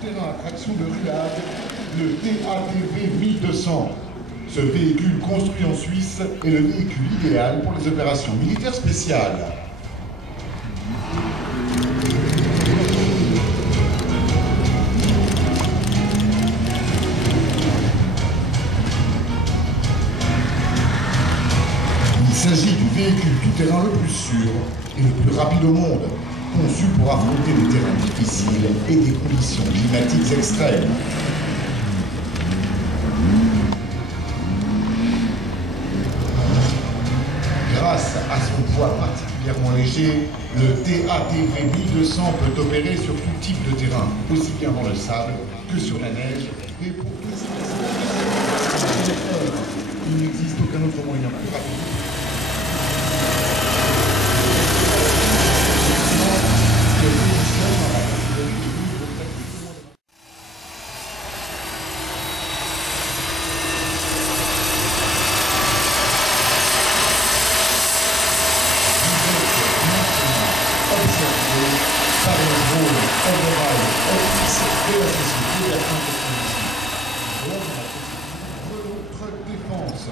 Tout-terrain à traction de ruade, le TATV 1200. Ce véhicule construit en Suisse est le véhicule idéal pour les opérations militaires spéciales. Il s'agit du véhicule tout-terrain le plus sûr et le plus rapide au monde, conçu pour affronter des terrains difficiles et des conditions climatiques extrêmes. Grâce à son poids particulièrement léger, le TATV 1200 peut opérer sur tout type de terrain, aussi bien dans le sable que sur la neige, et pour tous ces il n'existe aucun autre moyen plus rapide. Par le rôle overall office de la société de la Notre défense.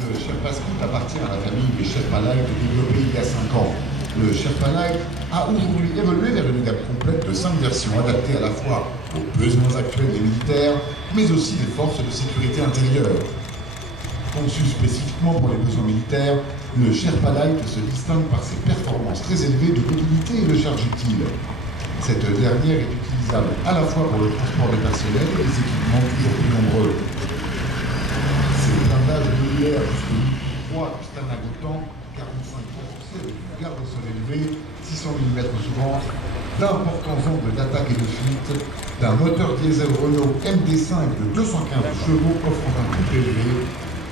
Le Sherpa Scout appartient à la famille des Sherpa Light développée il y a 5 ans. Le Sherpa Light a aujourd'hui évolué vers une gamme complète de 5 versions adaptées à la fois aux besoins actuels des militaires, mais aussi des forces de sécurité intérieure. Conçu spécifiquement pour les besoins militaires, le Sherpa Light se distingue par ses performances très élevées de mobilité et de charge utile. Cette dernière est utilisable à la fois pour le transport des personnels et des équipements toujours plus nombreux. Ses blindages modulaires jusqu'au 3 du Stanagotan, 45 de garde au sol élevé, 600 mm sous-ventre, d'importants angles d'attaque et de fuite, d'un moteur diesel Renault MD5 de 215 chevaux offrant un couple élevé,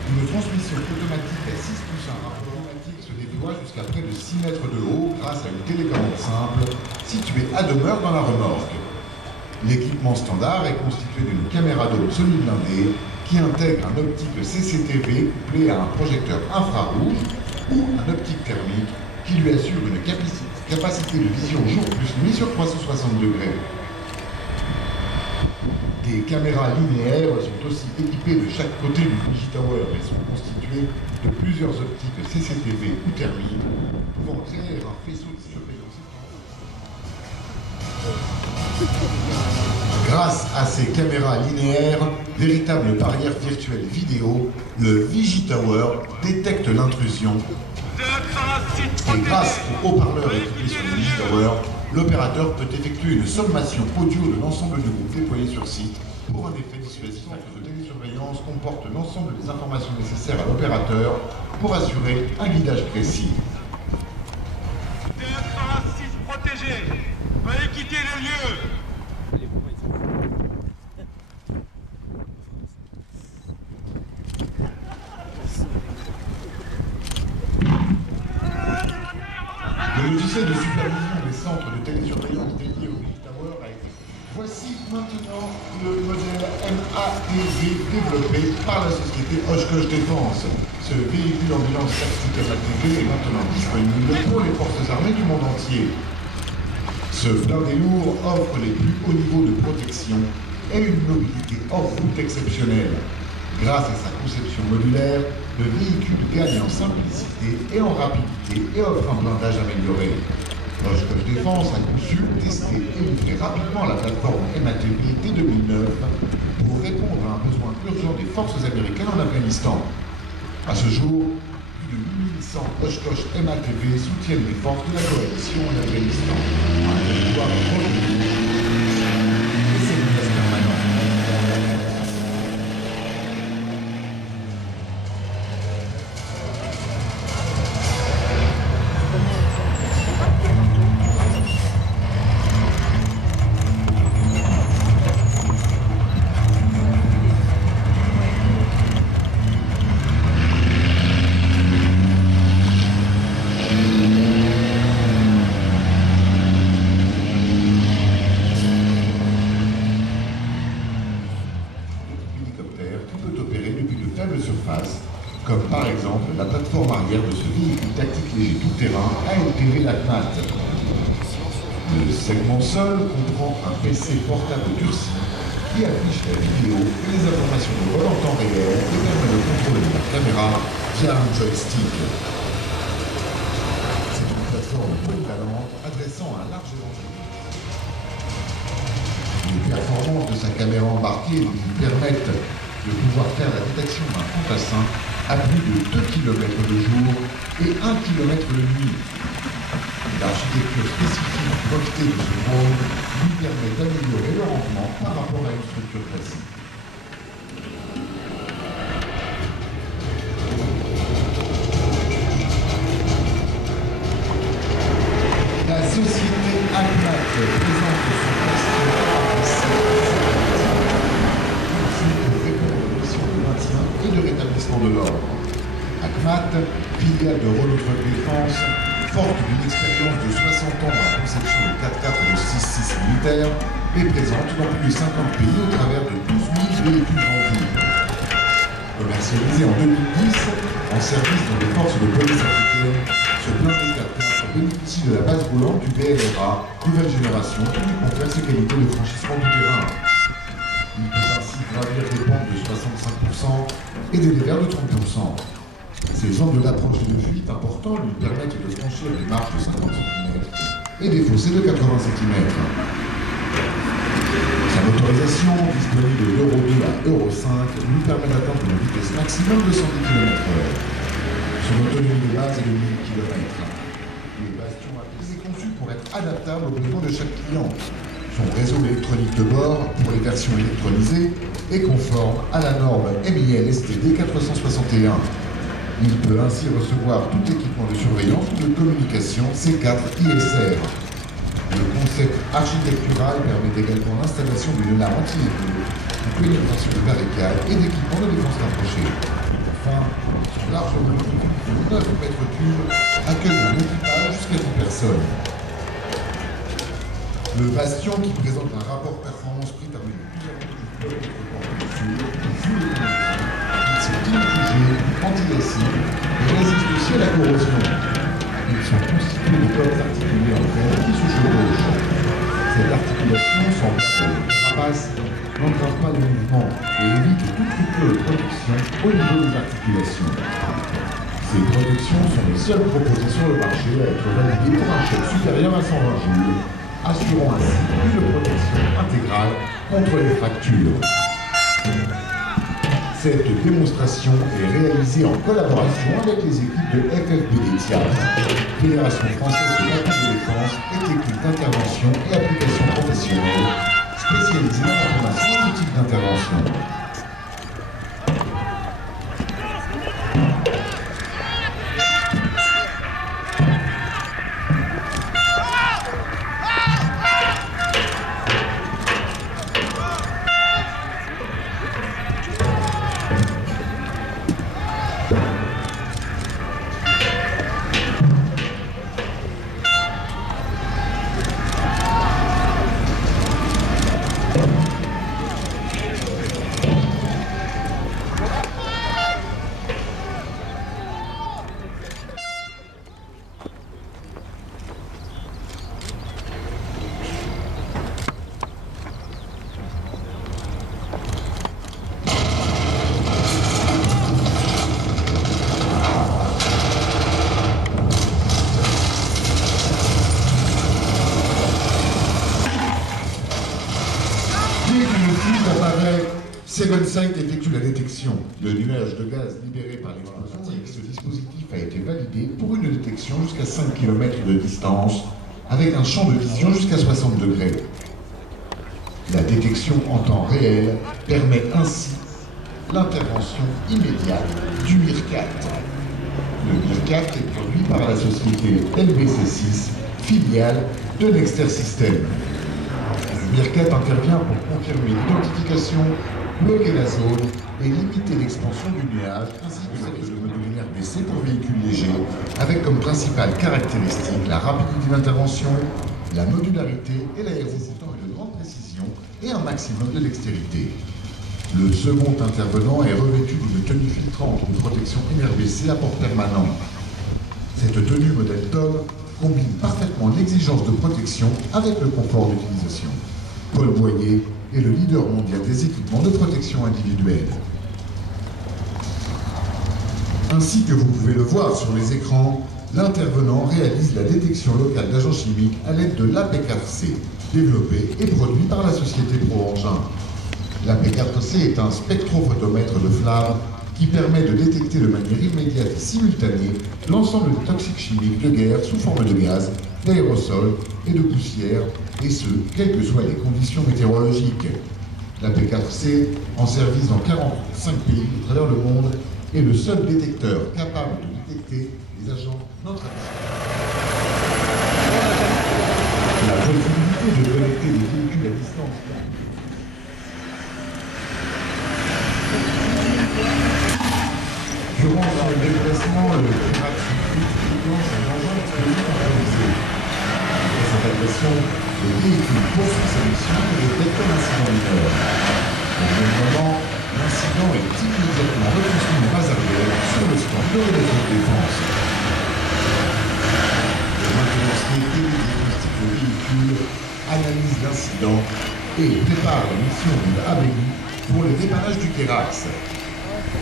une transmission automatique à 6 pouces, un rapport automatique se déploie jusqu'à près de 6 mètres de haut grâce à une télécommande simple située à demeure dans la remorque. L'équipement standard est constitué d'une caméra dôme semi-blindée qui intègre un optique CCTV couplé à un projecteur infrarouge ou un optique thermique qui lui assure une capacité de vision jour plus nuit sur 360 degrés. Des caméras linéaires sont aussi équipées de chaque côté du Digitower et sont constituées de plusieurs optiques CCTV ou thermiques pouvant créer un faisceau de surveillance. Grâce à ces caméras linéaires, véritable barrière virtuelle vidéo, le Vigitower détecte l'intrusion. Et grâce aux haut-parleurs équipés sur le Vigitower, l'opérateur peut effectuer une sommation audio de l'ensemble du groupe déployé sur site pour un effet dissuasif. Le télésurveillance comporte l'ensemble des informations nécessaires à l'opérateur pour assurer un guidage précis. TF-106 protégé, veuillez quitter le lieu. Le logiciel de supervision des centres de télésurveillance dédiés au Vigitower a été. Voici maintenant le modèle MATV développé par la société Oshkosh Défense. Ce véhicule ambulance tactique MATV est maintenant disponible pour les forces armées du monde entier. Ce blindé lourd offre les plus hauts niveaux de protection et une mobilité hors route exceptionnelle. Grâce à sa conception modulaire, le véhicule gagne en simplicité et en rapidité et offre un blindage amélioré. Oshkosh Défense a conçu, testé et livré rapidement la plateforme MATV dès 2009 pour répondre à un besoin urgent des forces américaines en Afghanistan. À ce jour, plus de 8100 Oshkosh MATV soutiennent les forces de la coalition en Afghanistan. Un territoire protégé et c'est une base permanente. Surface, comme par exemple la plateforme arrière de ce véhicule tactique léger tout-terrain ALTV LACMAT. Le segment sol comprend un PC portable durci qui affiche la vidéo et les informations de vol en temps réel et permet de contrôler la caméra via un joystick. C'est une plateforme polyvalente adressant un large éventail. Les performances de sa caméra embarquée lui permettent de pouvoir faire la détection d'un fantassin à plus de 2 km le jour et 1 km le nuit. L'architecture spécifique brevetée de ce drone lui permet d'améliorer le rendement par rapport à une structure classique. La société ACMAT présente son bastion ainsi pour répondre aux missions de maintien et de rétablissement de l'ordre. ACMAT, filiale de Renault Trucks Défense, forte d'une expérience de 60 ans dans la conception de 4x4 et de 6.6 militaires, est présente dans plus de 50 pays au travers de 12 000 véhicules vendus. Commercialisé en 2010, en service dans les forces de police africaines, ce blindé 4x4 bénéficie de la base roulante du BLRA, nouvelle génération, qui lui confère ses qualités de franchissement du terrain. Il peut ainsi gravir des pentes de 65% et des dévers de 30%. Ces angles d'approche et de fuite importants lui permettent de franchir des marches de 50 cm et des fossés de 80 cm. Sa motorisation, disponible d'Euro 2 à Euro 5, lui permet d'atteindre une vitesse maximum de 110 km/h. Son autonomie de base est de 1000 km. Le Bastion APC est conçu pour être adaptable aux besoins de chaque client. Son réseau électronique de bord, pour les versions électronisées, est conforme à la norme MIL STD 461. Il peut ainsi recevoir tout équipement de surveillance ou de communication C4 ISR. Le concept architectural permet également l'installation d'une lame anti-écho, de pénétration de barricades et d'équipements de défense rapprochée. Enfin, son large volume de 9 mètres cubes accueille un équipage jusqu'à 10 personnes. Le Bastion, qui présente un rapport performance-prix terminé de plus avantages du bloc de sud, joue les conditions. Ils sont ininfligés, anti-acide et résistent aussi à la corrosion. Ils sont constitués de cordes articulées en fer qui se chevauchent. Cette articulation, semblable à une carapace, n'entrave pas le mouvement et évite toute rupture de protection au niveau des articulations. Ces protections sont les seules proposées sur le marché à être validées pour un chèque supérieur à 120 jours, assurant ainsi une protection intégrale contre les fractures. Cette démonstration est réalisée en collaboration avec les équipes de FFBD TIAF, Fédération française de l'appui de défense et techniques d'intervention et applications professionnelles, spécialisée dans la formation de ce type d'intervention. Seven effectue la détection. Le nuage de gaz libéré par l'explosion avec ce dispositif a été validé pour une détection jusqu'à 5 km de distance, avec un champ de vision jusqu'à 60 degrés. La détection en temps réel permet ainsi l'intervention immédiate du MIRCAT. Le MIRCAT est produit par la société LBC6, filiale de Nexter System. Le MIRCAT intervient pour confirmer l'identification, bloquer la zone et limiter l'expansion du nuage, ainsi que celle de lumière baissée pour véhicules légers, avec comme principale caractéristique la rapidité d'intervention, la modularité et l'aéroportant de grande précision et un maximum de dextérité. Le second intervenant est revêtu d'une tenue filtrante de protection NRBC à port permanent. Cette tenue modèle TOM combine parfaitement l'exigence de protection avec le confort d'utilisation. Paul Boyer est le leader mondial des équipements de protection individuelle. Ainsi que vous pouvez le voir sur les écrans, l'intervenant réalise la détection locale d'agents chimiques à l'aide de l'AP4C, développé et produit par la société Pro-Engin. L'AP4C est un spectrophotomètre de flamme qui permet de détecter de manière immédiate et simultanée l'ensemble des toxiques chimiques de guerre sous forme de gaz, d'aérosols et de poussière, et ce, quelles que soient les conditions météorologiques. L'AP4C, en service dans 45 pays à travers le monde, est le seul détecteur capable de détecter les agents non traditionnels. La possibilité de connecter les véhicules à distance. Durant son déplacement, le pirate lance un engin explosif improvisé. Après cette agression, le véhicule poursuit sa mission et détecte un incident mineur. Au même moment, l'incident est immédiatement reconstruit en base arrière sur le stand de réseau de défense. Le maintenancier télédiagnostique le véhicule, analyse l'incident et prépare la mission de l'ABI pour le dépannage du Kerax.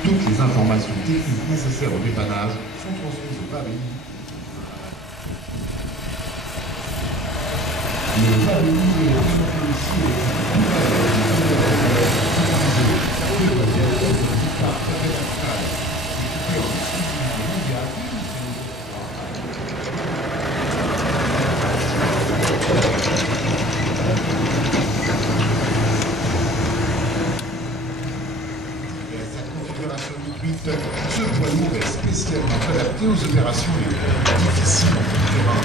Toutes les informations techniques nécessaires au dépannage sont transmises au BABI. Le BABI est représenté ici ce poids lourd est spécialement adapté aux opérations les plus difficiles en terrain.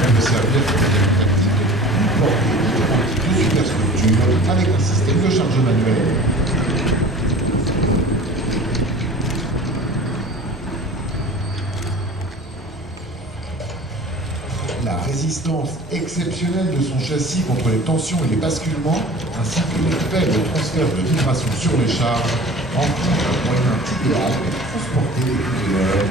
Il peut servir comme tactique ou porter de superstructure avec un système de charge manuel. La résistance exceptionnelle de son châssis contre les tensions et les basculements, ainsi que les faibles transferts de vibrations sur les charges, en font un moyen idéal pour transporter des conteneurs,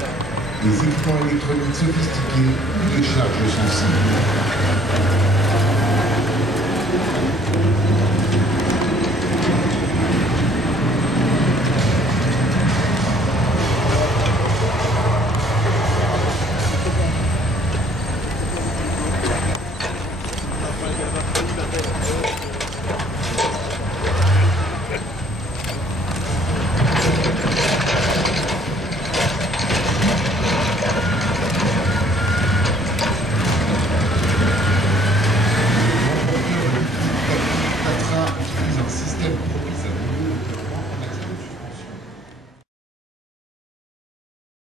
des équipements électroniques sophistiqués ou des charges sensibles.